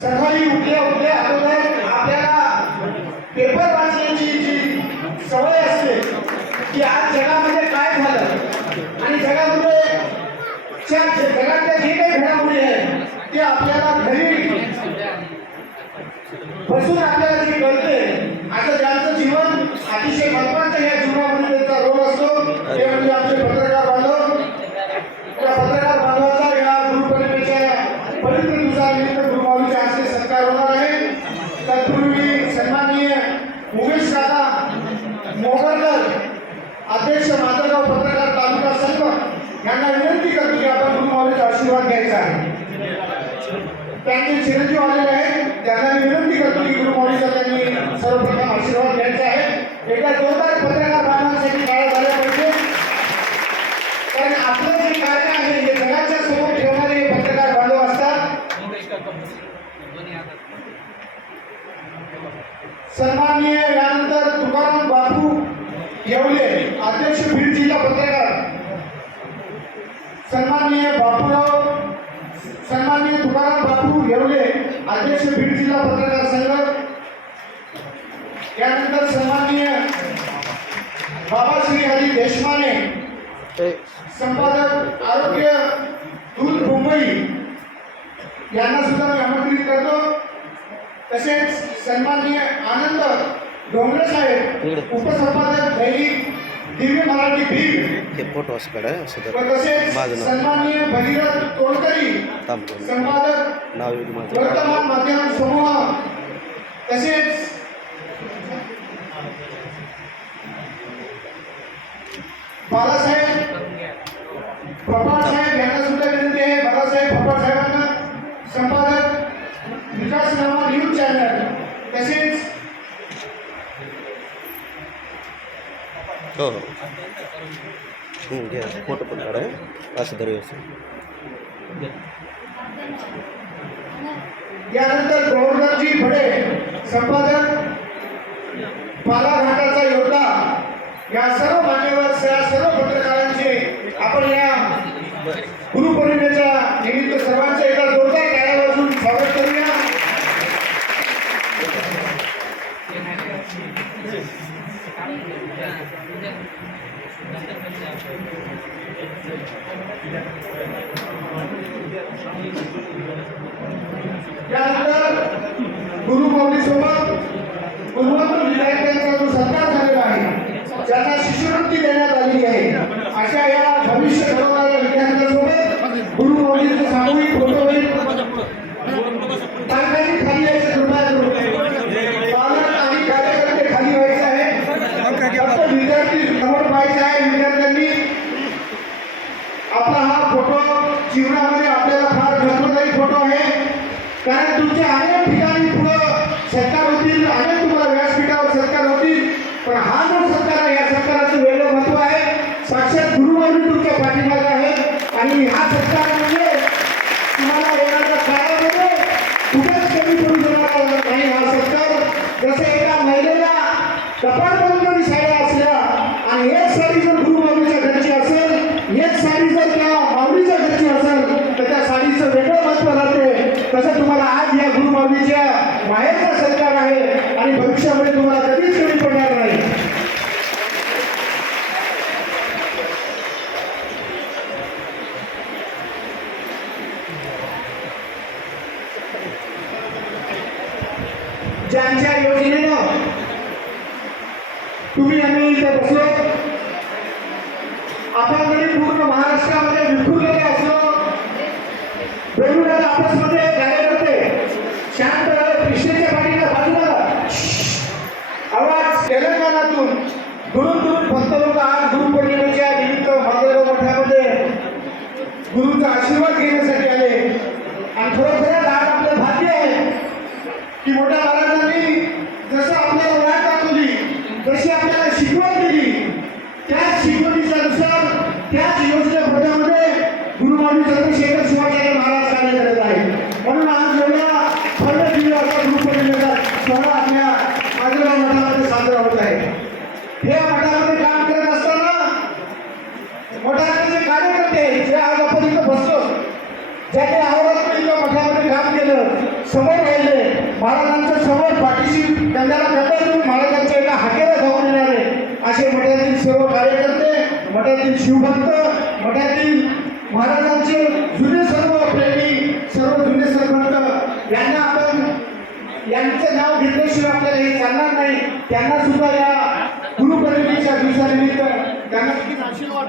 सकाळी उठल्या उठल्या अगोदर आपल्याला पेपर वाचण्याची जी सवय असते की आज जगामध्ये काय झालं? आणि जगामध्ये च्या जगातल्या जे काही घडामोडी आहे ते आपल्याला घरी बसून आपल्याला जे कळते आता ज्यांचं जीवन अतिशय महत्वाचं या जीवनामध्ये त्यांचा रोल असतो ते म्हणजे आमचे पत्रकार बांधव त्या पत्रकार बांधवाचा या गुरुपौर्णिमेच्या पवित्र दिवसानिमित्त गुरुमाऊलीच्या हस्ते सत्कार होणार आहे तत्पूर्वी सन्माननीय उमेश दादा मोगरकर अध्यक्ष माधवगाव पत्रकार तालुका संघ यांना विनंती करतो की आपण गुरुमाऊलीचा आहे. त्यांचे चिरंजीव आलेले आहेत. त्यांना मी विनंती करतो की गुरु गुरुमाऊलीचा त्यांनी सर्वप्रथम आशीर्वाद घ्यायचा आहे. एका जोरदार पत्रकार बांधवांसाठी काळा झाल्या पाहिजे. कारण आपलं जे कार्य आहे हे जगाच्या समोर ठेवणारे पत्रकार बांधव असतात. सन्माननीय यानंतर तुकाराम बापू येवले अध्यक्ष बीड जिल्हा पत्रकार. सन्माननीय बापूराव सन्माननीय तुकाराम बापू येवले अध्यक्ष बीड जिल्हा पत्रकार संघ. यानंतर सन्माननीय बाबा श्री हरी देशमाने संपादक आरोग्य दूध मुंबई यांना सुद्धा मी आमंत्रित करतो. तसेच सन्माननीय आनंद डोंगरे साहेब उपसंपादक दैनिक दिव्य मराठी बीड हे फोटोस काढा असं तर तसेच माझं नाव. संपादक नाव माझं वर्तमान माध्यम समूह तसेच बाळासाहेब पवार साहेब यांना सुद्धा विनंती आहे बाळासाहेब पवार साहेबांना संपादक विकासनामा न्यूज चॅनल तसेच हो हो घ्या फोटो पण काढा असं तर व्यवस्थित यानंतर गौरवजी फडे संपादक बालाघाटाचा योद्धा या सर्व मान्यवर या सर्व पत्रकारांचे आपण या गुरुपौर्णिमेच्या निमित्त सर्वांचे एका जोरदार त्यानंतर गुरुपौर्णी सोबत गुरुवंत विद्यार्थ्यांचा जो सत्कार झालेला आहे ज्यांना शिष्यवृत्ती देण्यात आली आहे अशा या भविष्य घडवणाऱ्या विद्यार्थ्यांसोबत गुरु मौलीचे सामूहिक फोटो होईल. आपला हा फोटो जीवनामध्ये आपल्याला फार महत्वदायी फोटो आहे. कारण तुमच्या अनेक ठिकाणी पुढं सरकार होतील अनेक तुम्हाला व्यासपीठावर सरकार होतील. पण हा जो सरकार आहे या सत्काराचं वेगळं महत्त्व आहे. साक्षात गुरुवारी तुमच्या पाठीमागे आहे. आणि हा सरकार म्हणजे तुम्हाला येणाऱ्या आहे आणि भविष्यामध्ये तुम्हाला कधीच कमी पडणार नाही ज्यांच्या योजनेनं तुम्ही आम्ही इथे बसलो आपण जरी पूर्ण महाराष्ट्रामध्ये विखुरलेले असलो वेगवेगळ्या आपसमध्ये गुरुचा आशीर्वाद घेण्यासाठी आले. आणि खरोखर आज आपलं भाग्य आहे की मोठ्या महाराजांनी जसं आपल्याला वाट दाखवली जशी आपल्याला शिकवण दिली त्याच शिकवणीच्या नुसार त्याच योजनेमध्ये गुरुमानी चंद्रशेखर शिवाजी महाराज कार्य करत आहे म्हणून आज एवढा फलदिव्य असा गुरुपौर्णिमेचा सोहळा आपल्या माजगाव मठामध्ये साजरा होत आहे हे या मठामध्ये काम करत असताना मठाचे जे कार्यकर्ते आहेत, जे आवडत मठामध्ये काम केलं समोर राहिले महाराजांच्या समोर पाठीशी त्यांना कटा महाराजांच्या एका हाकेला धावून येणारे असे मठातील सर्व कार्यकर्ते मठातील शिवभक्त मठातील महाराजांचे जुने सर्व प्रेमी सर्व जुने सरपंच यांना आपण यांचं नाव घेतल्याशिवाय आपल्याला हे चालणार नाही. त्यांना सुद्धा या गुरुपौर्णिमेच्या दिवसानिमित्त त्यांना आशीर्वाद